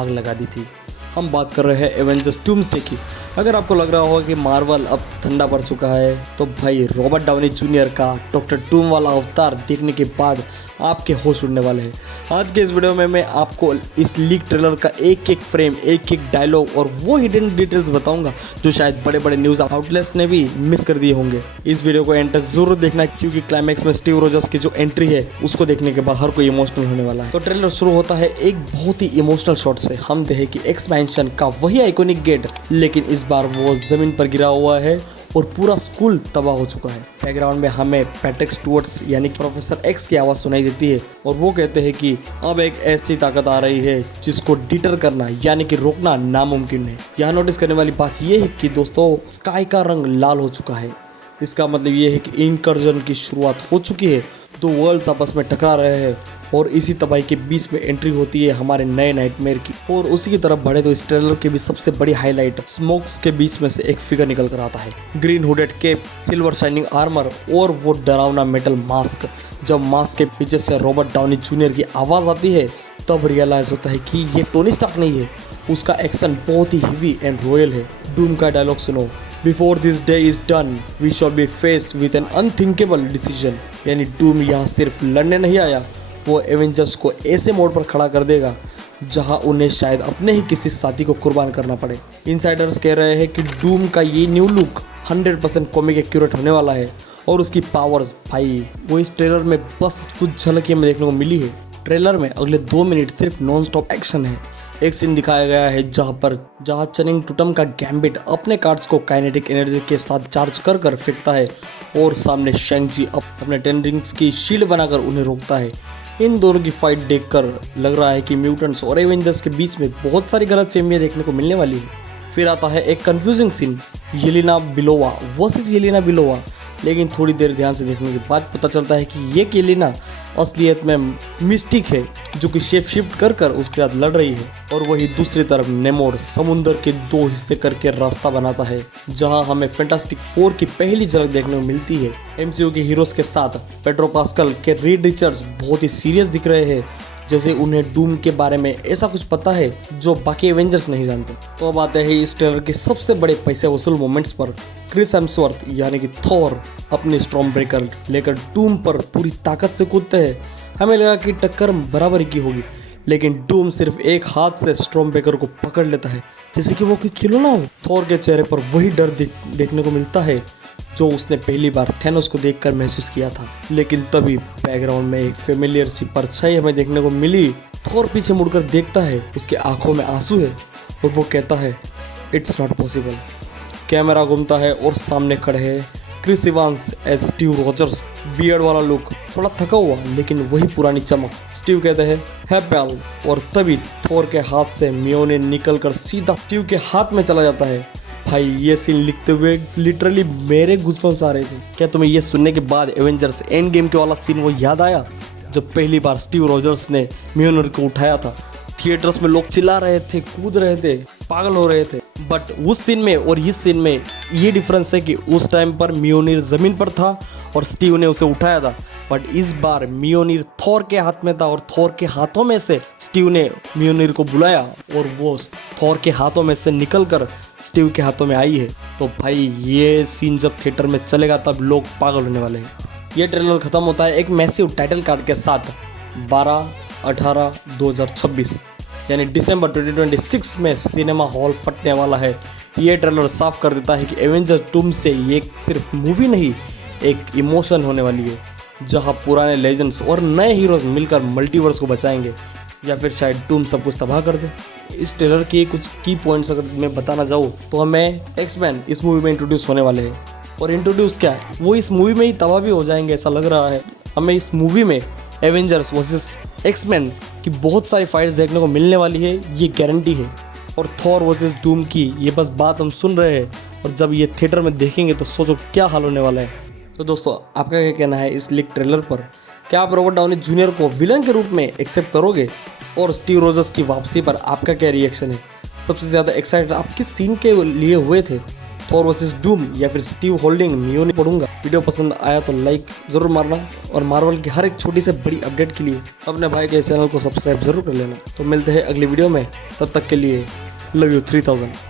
आग लगा दी थी। हम बात कर रहे हैं एवेंजर्स डूम्सडे की। अगर आपको लग रहा होगा कि मार्वल अब ठंडा पड़ चुका है, तो भाई रॉबर्ट डाउनी जूनियर का डॉक्टर डूम वाला अवतार देखने के बाद आपके होश उड़ने वाले हैं। आज के इस वीडियो में मैं आपको इस लीक ट्रेलर का एक एक फ्रेम, एक एक डायलॉग और वो हिडन डिटेल्स बताऊंगा जो शायद बड़े बड़े न्यूज़ आउटलेट्स ने भी मिस कर दिए होंगे। इस वीडियो को एंड तक जरूर देखना, क्योंकि क्लाइमैक्स में स्टीव रोजर्स की जो एंट्री है उसको देखने के बाद हर कोई इमोशनल होने वाला है। तो ट्रेलर शुरू होता है एक बहुत ही इमोशनल शॉट से। हम देखें कि एक्सपेंशन का वही आइकॉनिक गेट, लेकिन इस बार वो जमीन पर गिरा हुआ है और पूरा स्कूल तबाह हो चुका है। बैकग्राउंड में हमें पैट्रिक स्टुअर्ट यानी कि प्रोफेसर एक्स की आवाज़ सुनाई देती है और वो कहते हैं कि अब एक ऐसी ताकत आ रही है जिसको डिटर करना यानी कि रोकना नामुमकिन है। यहाँ नोटिस करने वाली बात यह है कि दोस्तों स्काई का रंग लाल हो चुका है। इसका मतलब ये है कि इंकर्जन की शुरुआत हो चुकी है। दो वर्ल्ड्स आपस में टकरा रहे हैं और इसी तबाही के बीच में एंट्री होती है हमारे नए नाइटमेयर की। और उसी की तरफ बढ़े तो इस ट्रेलर की भी सबसे बड़ी हाईलाइट स्मोक्स के बीच में से एक फिगर निकल कर आता है। Green hooded cape, silver shining armour और वो डरावना मेटल मास्क। जब मास्क के पीछे से रॉबर्ट डाउनी जूनियर की आवाज़ आती है तब रियलाइज होता है कि ये टोनी स्टार्क नहीं है। उसका एक्शन बहुत ही हेवी एंड रॉयल है। डूम का डायलॉग सुनो, before this day is done we shall be faced with an unthinkable decision. यानी डूम यहाँ सिर्फ लड़ने नहीं आया, वो एवेंजर्स को ऐसे मोड़ पर खड़ा कर देगा जहां उन्हें शायद अपने ही किसी साथी को कुर्बान करना पड़े। इनसाइडर्स कह रहे हैं कि डूम का ये न्यू लुक 100% कॉमिक एक्यूरेट होने वाला है और उसकी पावर्स भाई वो इस ट्रेलर में बस कुछ झलकियां में देखने को मिली है। ट्रेलर में अगले 2 मिनट सिर्फ नॉन स्टॉप एक्शन है। एक सीन दिखाया गया है जहां चनिंग टूटम का गैम्बिट अपने कार्ड्स को काइनेटिक एनर्जी के साथ चार्ज कर फेंकता है और सामने शेंग-ची अपने 10 रिंग्स की शील्ड बनाकर उन्हें रोकता है। इन दोनों की फाइट देखकर लग रहा है कि म्यूटेंट्स और एवेंजर्स के बीच में बहुत सारी गलतफहमियां देखने को मिलने वाली है। फिर आता है एक confusing scene, Yelena Belova versus Yelena Belova. लेकिन थोड़ी देर ध्यान से देखने के बाद पता चलता है कि ये येलेना असलियत में मिस्टिक है जो कि शेप शिफ्ट कर उसके साथ लड़ रही है। और वही दूसरी तरफ नेमोर समुंदर के 2 हिस्से करके रास्ता बनाता है, जहां हमें फैंटास्टिक 4 की पहली झलक देखने को मिलती है। एमसीयू के हीरोज के साथ पेड्रो पास्कल के रीड रिचर्ड्स बहुत ही सीरियस दिख रहे हैं, जैसे उन्हें डूम के बारे में ऐसा कुछ पता है जो बाकी एवेंजर्स नहीं जानते। तो अब आते हैं इस ट्रेलर के सबसे बड़े पैसे वसूल मोमेंट्स पर। क्रिस हेम्सवर्थ यानी कि थॉर अपने स्टॉर्म ब्रेकर लेकर डूम पर पूरी ताकत से कूदते हैं। हमें लगा कि टक्कर बराबरी की होगी, लेकिन डूम सिर्फ एक हाथ से स्टॉर्म ब्रेकर को पकड़ लेता है जैसे कि वो कोई खिलौना हो। थॉर के चेहरे पर वही डर देखने को मिलता है जो उसने पहली बार थैनोस को देखकर महसूस किया था। लेकिन तभी बैकग्राउंड में एक फेमिलियर सी परछाई हमें देखने को मिली। थॉर पीछे मुड़कर देखता है, उसके आंखों में आंसू है और वो कहता है इट्स नॉट पॉसिबल। कैमरा घूमता है और सामने खड़े हैं Chris Evans as Steve Rogers. Beard वाला लुक, थोड़ा थका हुआ लेकिन वही पुरानी चमक। स्टीव कहते हैं है पैल, और तभी थॉर के हाथ से म्योनिर निकलकर सीधा स्टीव के हाथ में चला जाता है। भाई ये सीन लिखते हुए लिटरली मेरे गूज़बम्स आ रहे थे। क्या तुम्हें ये सुनने के बाद एवेंजर्स एंड गेम के वाला सीन वो याद आया जब पहली बार स्टीव रॉजर्स ने म्योनिर को उठाया था? थिएटर्स में लोग चिल्ला रहे थे, कूद रहे थे, पागल हो रहे थे। बट उस सीन में और इस सीन में ये डिफरेंस है कि उस टाइम पर म्योनिर जमीन पर था और स्टीव ने उसे उठाया था, बट इस बार म्योनिर थॉर के हाथ में था और थॉर के हाथों में से स्टीव ने म्योनिर को बुलाया और वो थॉर के हाथों में से निकलकर स्टीव के हाथों में आई है। तो भाई ये सीन जब थिएटर में चलेगा तब लोग पागल होने वाले हैं। ये ट्रेलर खत्म होता है एक मैसिव टाइटल कार्ड के साथ 12/18/2026 यानी दिसंबर 2026 में सिनेमा हॉल फटने वाला है। ये ट्रेलर साफ कर देता है कि एवेंजर्स डूम्सडे ये सिर्फ मूवी नहीं, एक इमोशन होने वाली है जहां पुराने लेजेंड्स और नए हीरोज मिलकर मल्टीवर्स को बचाएंगे या फिर शायद डूम सब कुछ तबाह कर दे। इस ट्रेलर के कुछ की पॉइंट्स अगर मैं बताना चाहूँ तो हमें एक्समैन इस मूवी में इंट्रोड्यूस होने वाले हैं। और इंट्रोड्यूस क्या है, वो इस मूवी में ही तबाह भी हो जाएंगे ऐसा लग रहा है। हमें इस मूवी में एवेंजर्स वर्सेस एक्समैन की बहुत सारी फाइट्स देखने को मिलने वाली है, ये गारंटी है। और थॉर वर्सेस डूम की ये बस बात हम सुन रहे हैं, और जब ये थिएटर में देखेंगे तो सोचो क्या हाल होने वाला है। तो दोस्तों आपका क्या कहना है इस लीक ट्रेलर पर? क्या आप रॉबर्ट डाउनी जूनियर को विलन के रूप में एक्सेप्ट करोगे? और स्टीव रोजर्स की वापसी पर आपका क्या रिएक्शन है? सबसे ज़्यादा एक्साइटेड आप किस सीन के लिए हुए थे? थॉर वर्सेस डूम या फिर स्टीव होल्डिंग मियोनी पढ़ूंगा। वीडियो पसंद आया तो लाइक जरूर मारना और मार्वल की हर एक छोटी से बड़ी अपडेट के लिए अपने भाई के चैनल को सब्सक्राइब जरूर कर लेना। तो मिलते हैं अगली वीडियो में, तब तक के लिए लव यू 3000।